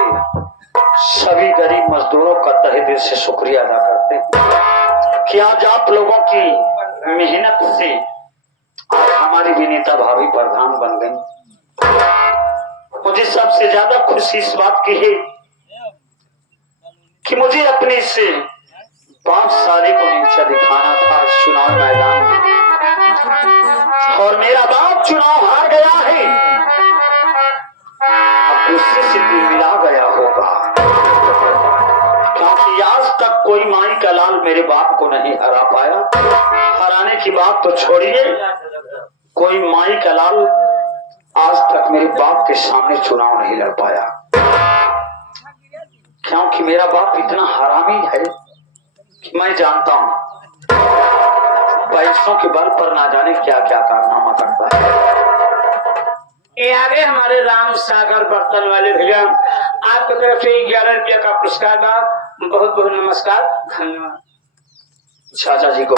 के सभी गरीब मजदूरों का तहे दिल से शुक्रिया अदा करते हैं कि आज आप लोगों की मेहनत से आज हमारी विनीता भाभी प्रधान बन गई। मुझे सबसे ज्यादा खुशी इस बात की है कि मुझे अपने से 5 साल को नीचा दिखाना था चुनाव मैदान में, और मेरा बाप चुनाव हार गया है। अब उससे से दिल मिला गया होगा, क्योंकि आज तक कोई माई का लाल मेरे बाप को नहीं हरा पाया। हराने की बात तो छोड़िए, कोई माई का लाल आज तक मेरे बाप के सामने चुनाव नहीं लड़ पाया, क्योंकि मेरा बाप इतना हरामी है कि मैं जानता हूं पैसों के बल पर ना जाने क्या क्या कारनामा करता है। ये आगे हमारे राम सागर बर्तन वाले भैया आपकी तरफ से 11 रुपया का पुरस्कार बा। बहुत बहुत नमस्कार, धन्यवाद। चाचा जी को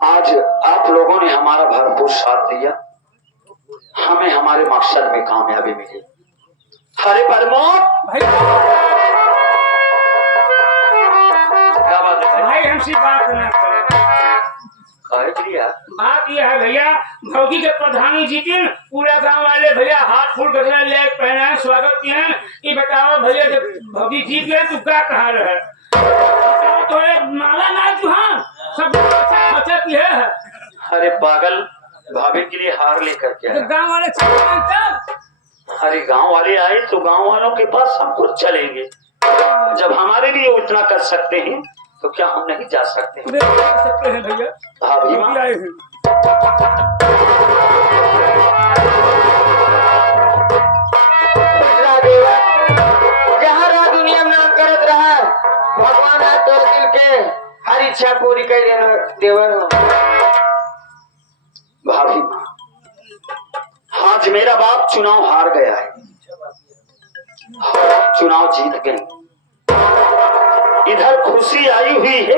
आज आप लोगों ने हमारा भरपूर साथ दिया, हमें हमारे मकसद में कामयाबी मिली। हरे प्रमोद भाई हमसे बात ना करें। बात यह है भैया, भौजी के प्रधानी जी के पूरा गांव वाले भैया हाथ फूल गजरा ले पहना स्वागत किए हैं। ये बताओ भैया जब भौजी जीत गए तो क्या कहा रहे थोड़े माला ना जुहान सब अच्छा की है। अरे पागल, भाभी के लिए हार लेकर के तो गांव वाले अरे गांव वाले आए तो गांव वालों के पास हम कुछ चलेंगे। जब हमारे लिए उतना कर सकते हैं तो क्या हम नहीं जा सकते हैं? भैया भाभी भी आए हैं। जहाँ रहा दुनिया में नाम करत रहा, भगवान आज तो दिल के हर इच्छा पूरी कर देना देवर। भाभी आज मेरा बाप चुनाव हार गया है और चुनाव जीत गए। इधर खुशी आई हुई है,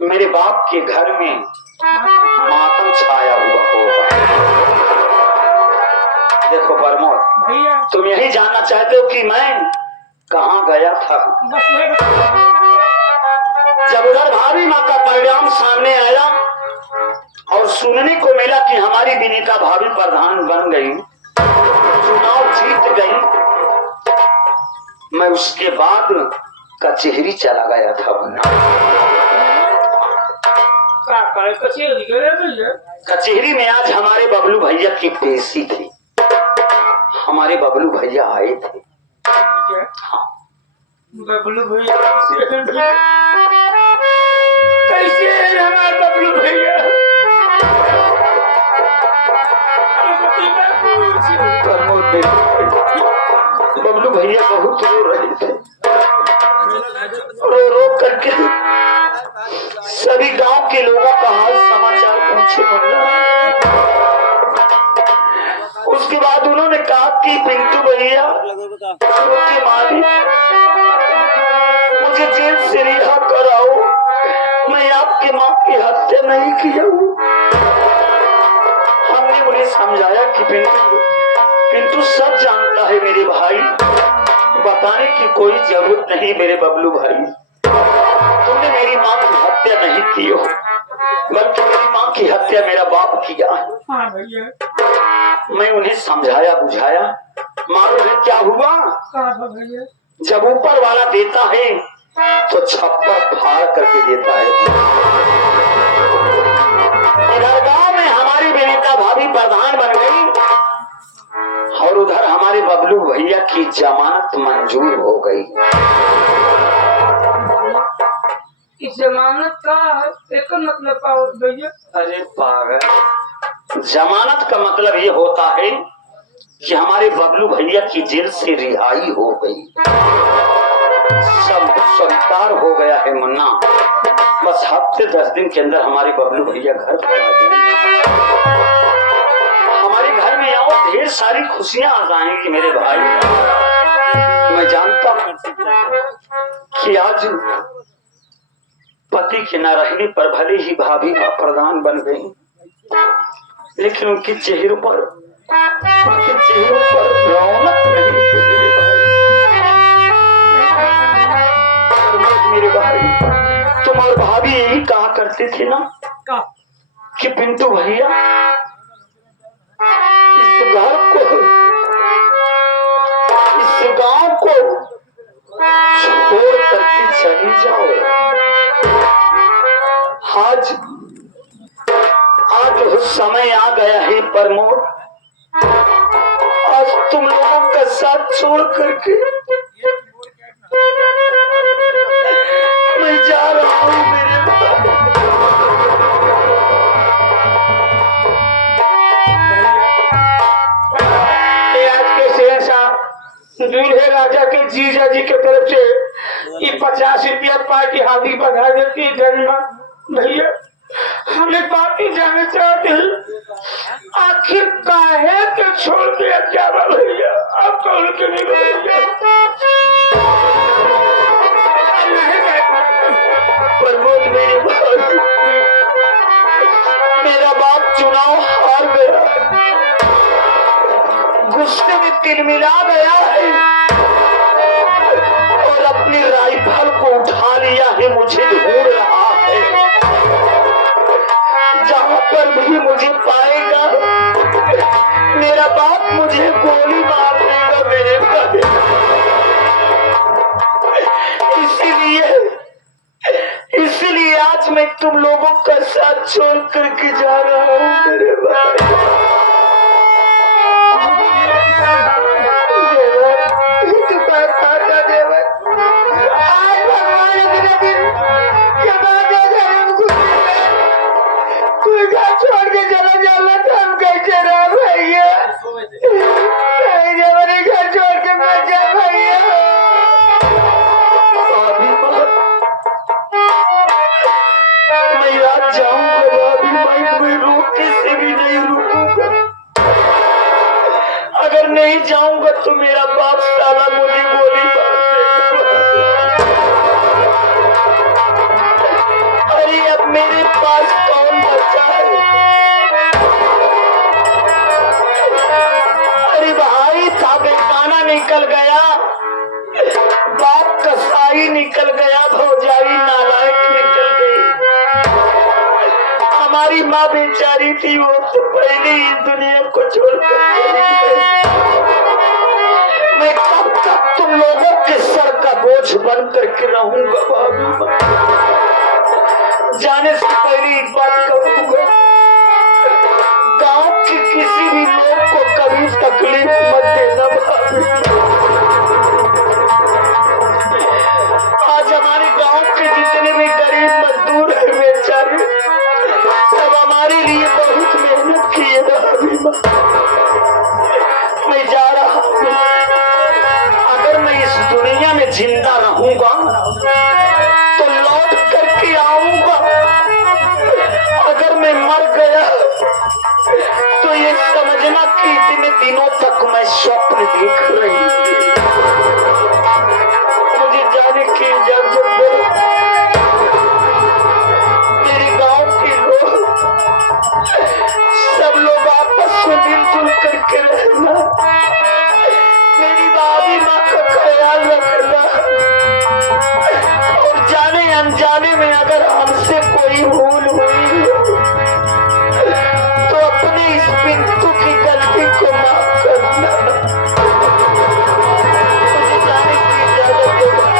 मेरे बाप के घर में मातम छाया हुआ होगा। देखो प्रमोद, तुम यही जानना चाहते हो कि मैं कहाँ गया था? जब उधर भाभी माँ का परिणाम सामने आया और सुनने को मिला कि हमारी विनीता भाभी प्रधान बन गई, चुनाव जीत गई, मैं उसके बाद कचहरी चला गया था। कचहरी में आज हमारे बबलू भैया की पेशी थी। हमारे बबलू भैया आए थे। हाँ, बबलू भैया कैसे है हमारे बबलू भैया? बबलू भैया बहुत रो रहे थे, रो रो करके सभी गांव के लोगों का हाल समाचार पूछे मुन्ना। उसके बाद उन्होंने कहा कि पिंटू भैया रोटी मारी, मुझे जेल से रिहा कराओ, मैं आपकी माँ की हत्या नहीं किया हूँ। हमने उन्हें समझाया कि पिंटू सब जानता है मेरे भाई, बताने की कोई जरूरत नहीं मेरे बबलू भाई। तुमने मेरी माँ की हत्या नहीं की हो, बल्कि मेरी माँ की हत्या मेरा बाप किया है। हाँ भैया, मैं उन्हें समझाया बुझाया, मालूम है क्या हुआ? भैया जब ऊपर वाला देता है तो छप्पर फाड़ करके देता है। इधर गांव में हमारी विनीता भाभी प्रधान बन गई और उधर हमारे बबलू भैया की जमानत मंजूर हो गई। इस जमानत का एक मतलब क्या होता भैया? अरे पागल, जमानत का मतलब ये होता है कि हमारे बबलू भैया की जेल से रिहाई हो गई, सब स्वीकार हो गया है मुन्ना। बस हफ्ते 10 दिन के अंदर हमारे बबलू भैया घर पर आ जाएंगे। हमारे घर में आओ, ढेर सारी खुशियां आ जाएंगी मेरे भाई। मैं जानता हूँ कि आज पति के न रहने पर भले ही भाभी माँ प्रधान बन गई, लेकिन उनके चेहरों पर करती थी ना का कि पिंटू भैया इस घर को, इस गांव को छोड़ करके चली जाओ। आज आज वो समय आ गया है प्रमोद, आज तुम लोगों का साथ छोड़ करके मैं जा रहा हूँ मेरे दूल्हे राजा के जीजा जी के तरफ से ये 50 रुपया पार्टी हाथी बधा देती है गरिमा भैया। हमें बात ही जाने चाहते हैं आखिर काहे के छोड़ के जावा भैया, अब तो उनके नहीं भैया प्रमोद मेरे भाई, मेरा बाप चुनाव हार गया, गुस्से में तिलमिला गया है और अपनी राइफल को उठा लिया है, मुझे ढूंढ रहा है। जहां पर भी मुझे पाएगा मेरा बाप मुझे गोली मार देगा मेरे भाई। इसलिए आज मैं तुम लोगों का साथ छोड़ करके जा रहा हूँ मेरे भाई। छोड़ के चला जाना तो हम कैसे रह भैया, घर छोड़ के मत जा भैया। मैं आज जाऊंगा भाभी, मैं रोके से भी नहीं रुकूंगा। अगर नहीं जाऊंगा तो मेरा बाप साला मुझे गोली मार देगा। अरे अब मेरे पास कौन बचा है? अरे भाई था बेगाना निकल गया, बाप कसाई निकल गया, भौजाई नालायक निकल गई। हमारी माँ बेचारी थी, वो तो पहले ही दुनिया को छोड़कर चली गई। मैं कब तक तुम लोगों के सर का बोझ बन करके रहूंगा भाभी? जाने से पहले एक बात कहूंगा, गांव के किसी भी लोग को कभी तकलीफ मत देना भाभी। आज हमारे गांव के जितने भी गरीब मजदूर हैं बेचारे, सब हमारे लिए बहुत मेहनत की है भाभी। मैं जा रहा हूँ, अगर मैं इस दुनिया में जिंदा रहूंगा तो लौट करके आऊंगा, अगर मैं मर गया तो ये समझना कि इतने दिनों तक मैं स्वप्न देख रही थी। मुझे जाने की इजाजत दो। मेरे गांव के लोग सब लोग आपस में मिलजुल करके रहना, मेरी भाभी माँ का ख्याल रखना, और जाने अनजाने में अगर हमसे कोई भूल हुई तो अपने इस पिंटू की गलती को माफ करना। मुझे जाने की इजाजत दो।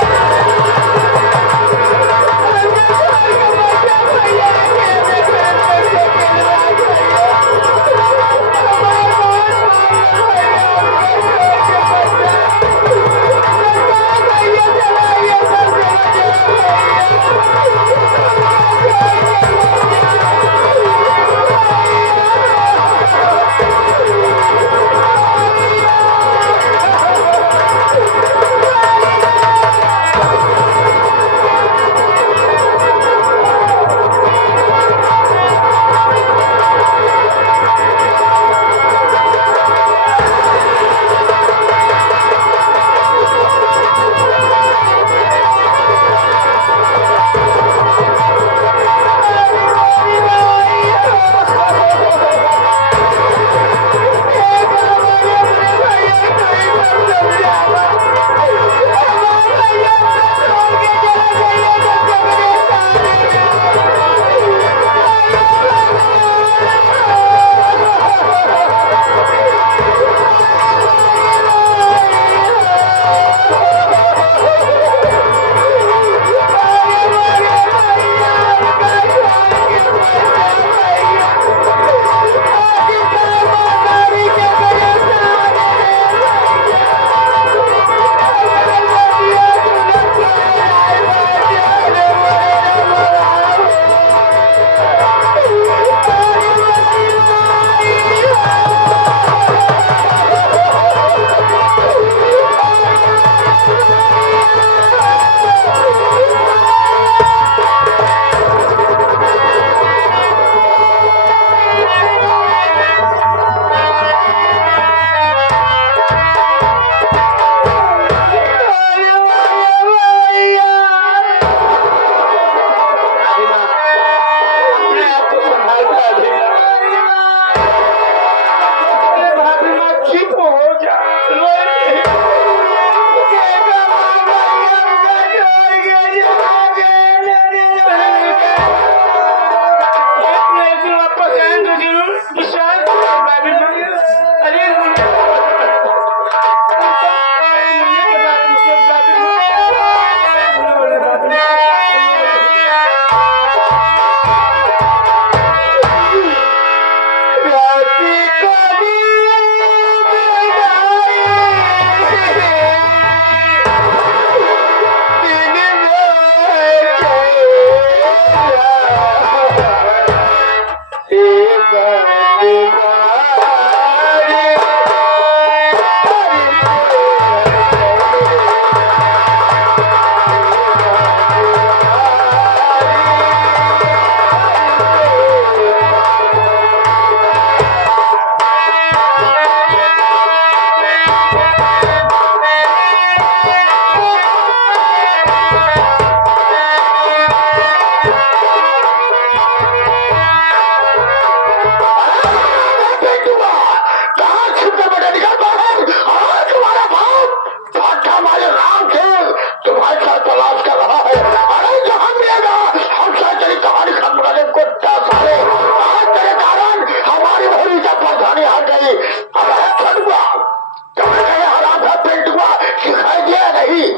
कही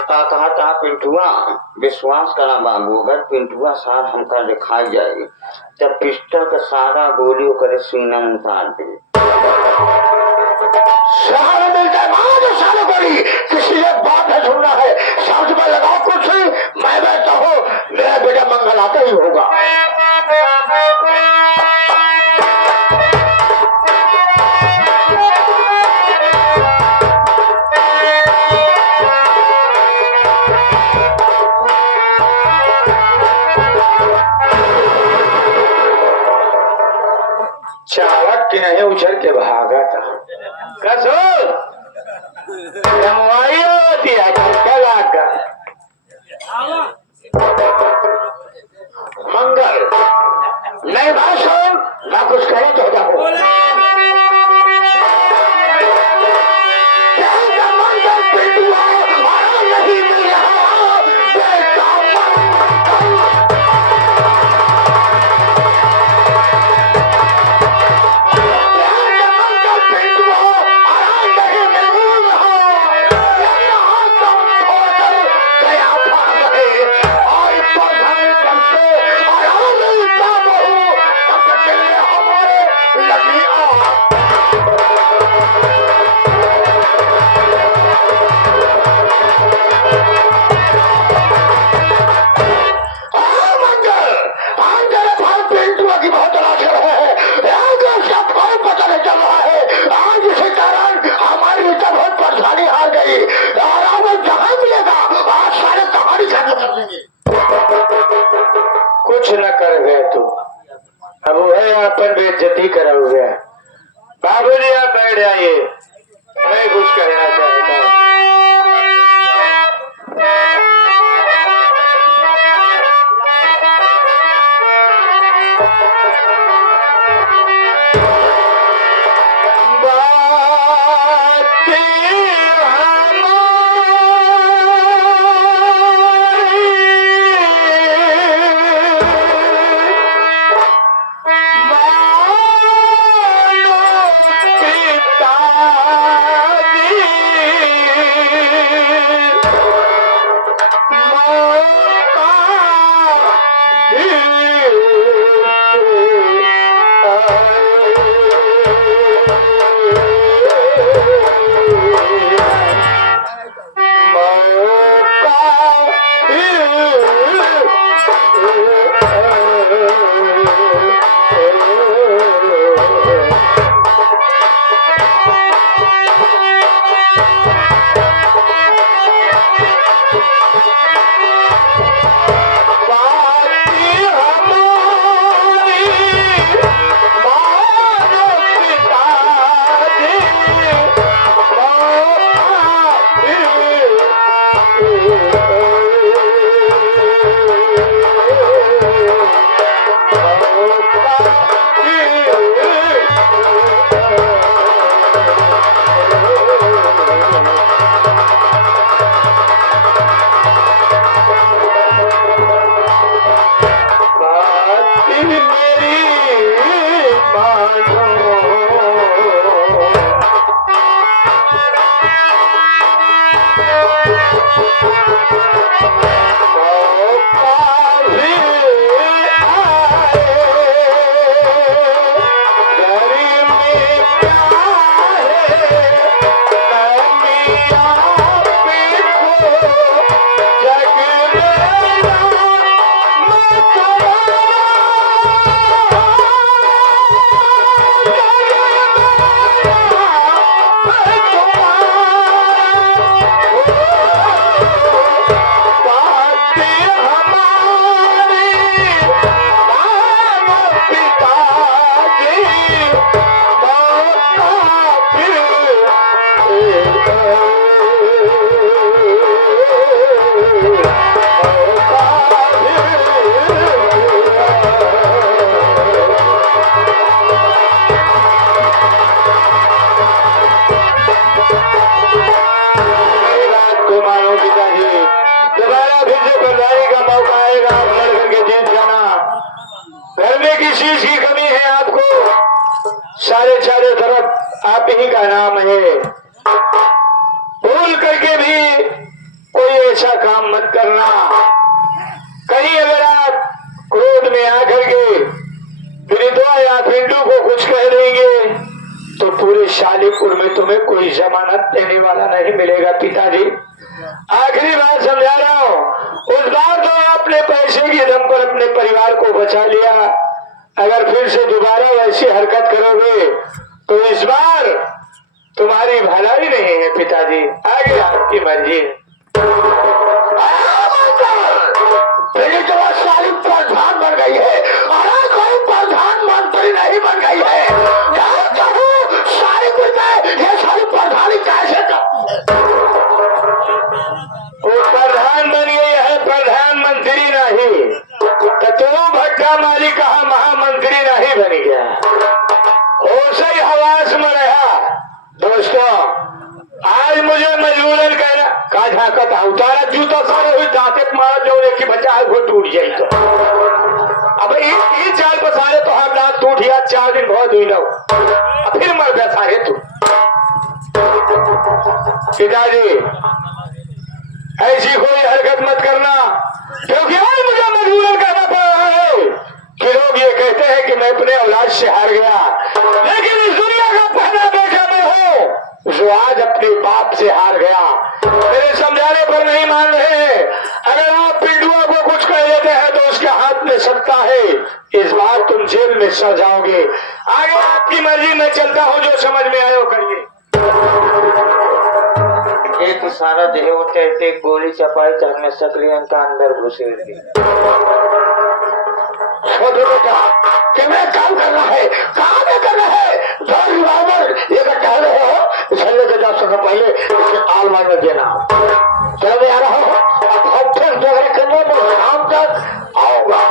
का कहा था पिंटुआ विश्वास करा बाबू अगर पिंटुआ सार हमका दिखाई जाए तब पिस्टल का सारा गोलियों करे सीना में उतार दे सारे मिलता है सारे गोली किसी ने बात है सुनना है समझ में लगाओ कुछ मैं बैठा हूँ मेरा बेटा मंगल आता ही होगा चावक की नहीं उछल के भागा था कसो होती है कला का मंगल नहीं भाषण ना कुछ गलत हो जाओ मंगल पिंटुआ नहीं मिल रहा बेटा कुछ न कर गए तू अब वह यहाँ पर बेइज्जती करा हुआ है बाबू जी आप बैठ जाइए मैं कुछ कहना चाहता हूँ सारे चारों तरफ आप ही का नाम है भूल करके भी जमानत देने वाला नहीं मिलेगा पिताजी। आखिरी बात समझा रहा हूँ, उस बार तो आपने पैसे की दम पर अपने परिवार को बचा लिया, अगर फिर से दोबारा वैसी हरकत करोगे तो इस बार तुम्हारी भलाई नहीं है पिताजी, आगे आपकी मर्जी। सारी प्रधान बन गई है, अरे कोई प्रधानमंत्री नहीं बन गई है, सारी ये सारी प्रधानी कैसे करती है? वो प्रधान बन गई है, प्रधानमंत्री नहीं, तो तुम भट्टा माली कहा महामंत्री नहीं बन गया, उसे ही हवास में रहा। दोस्तों आज मुझे मजबूरन कहना का झाकत उतारा जूता सारे हुई दांते मारा जो एक बच्चा है वो टूट जाए तो अब एक चाल पर सारे तो हम दांत टूट गया, 4 दिन बहुत हुई लो फिर मर गया सारे तू। पिताजी ऐसी कोई हरकत मत करना, क्योंकि आज मुझे मजबूरन कहना पड़ रहा है कि लोग ये कहते हैं कि मैं अपने औलाद से हार गया, लेकिन इस दुनिया का पहला बेटा मैं हूँ जो आज अपने बाप से हार गया। मेरे समझाने पर नहीं मान रहे, अगर आप पिंडुआ को कुछ कह देते हैं तो उसके हाथ में सत्ता है, इस बार तुम जेल में सड़ जाओगे। आगे आपकी मर्जी, मैं चलता हूँ, जो समझ में आयो करिए। एक इशारा दे उठे गोली चपाई तक में सक्रियन का अंदर घुसेड़ दी। मैं काम करना है, काम करना है, ये टहल रहे हो झल्ले के जा सके पहले आलमारी में देना। चलो आ रहा हूँ, फिर जगह करने में शाम तक आऊंगा।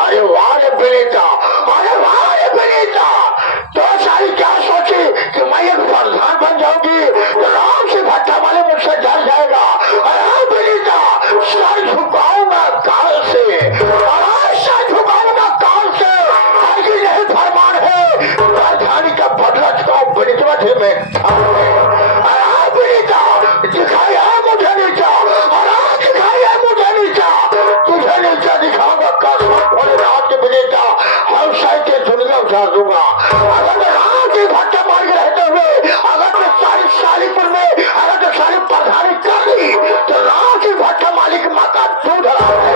अरे वाह रे बेटा, अरे वाह रे बेटा, तो सारी क्या सोची कि मैं एक प्रधान बन जाऊंगी, राम से भट्टा वाले मुझसे डर जाएगा। अरे बेटा सर झुकाऊंगा काल से, सर झुकाऊंगा काल से, ऐसी नहीं फरमान है राजधानी का बदला चुकाओ बेटा में। अरे बेटा दिखाया मुझे नीचा, अरे दिखाया मुझे नीचा, तुझे नीचा दिखाऊंगा कसम भोलेनाथ के बेटा, हम साइड दुनिया उठा दूंगा। अगर मैं राम की भट्टा मार के रहते हुए अगर मैं सारी सालीपुर में अगर मैं सारी प्रधानी कर ली तो राम की भट्टा मालिक माता दूध रहा है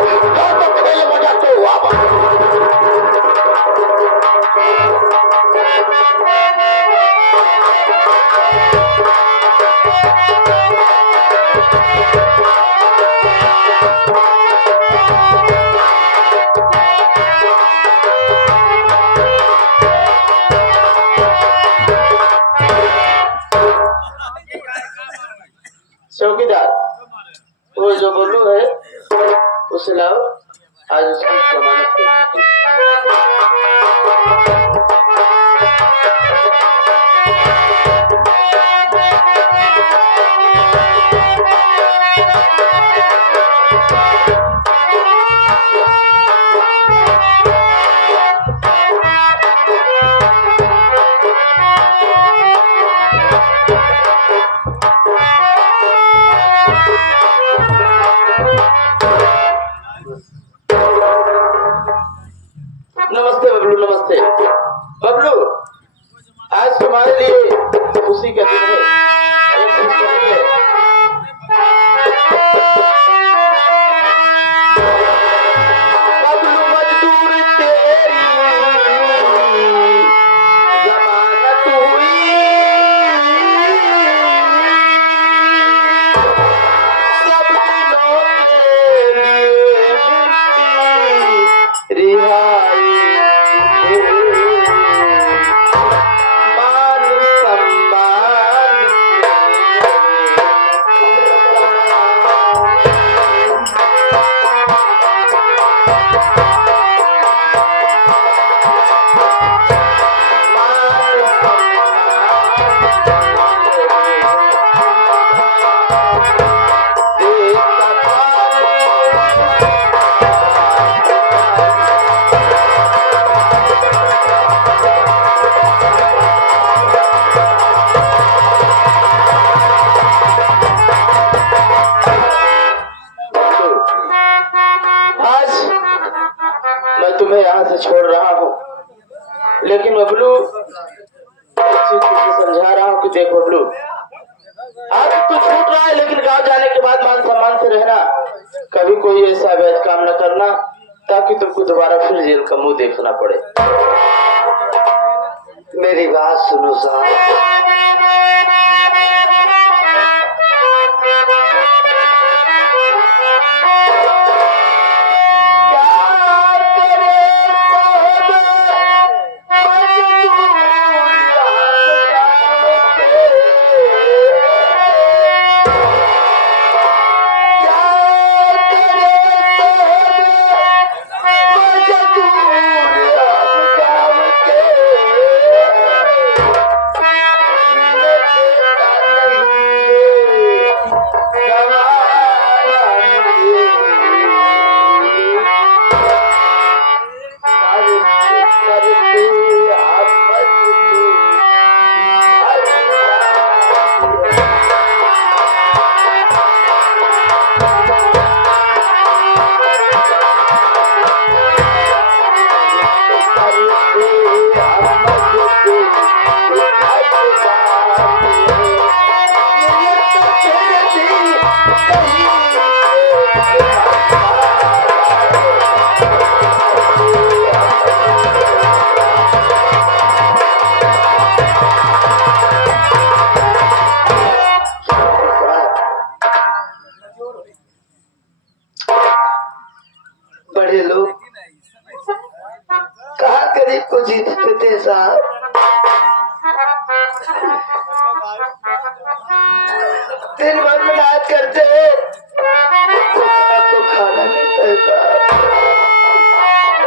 तो खेल मजा तो हुआ। चौकीदार वो जो बोलू है उसे लाओ, आज उसकी जमानत कर। नमस्ते बबलू, नमस्ते। बबलू, आज तू छूट रहा है, लेकिन गांव जाने के बाद मान सम्मान से रहना। कभी कोई ऐसा अवैध काम न करना ताकि तुमको दोबारा फिर जेल का मुंह देखना पड़े। मेरी बात सुनो साहब। बड़े लोग कहा गरीब को जीतते थे साहब। दिन भर मेहनत करते तो खाना मिलता है साहब।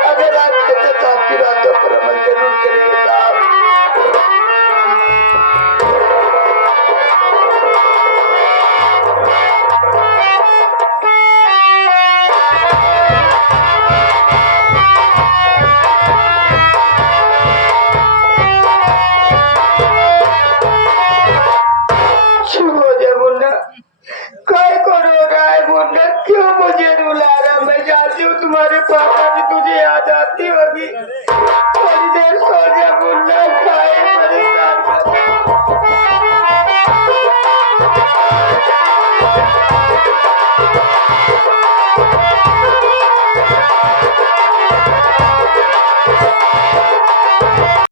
अगर आप कहते तो आपकी बातों पर अमल जरूर करेंगे साहब। क्यों मुझे रुला रहा? मैं जानती हूँ तुम्हारे पापा की तुझे याद आती होगी। थोड़ी देर सो जा मुन्ना, खाए परेशान कर।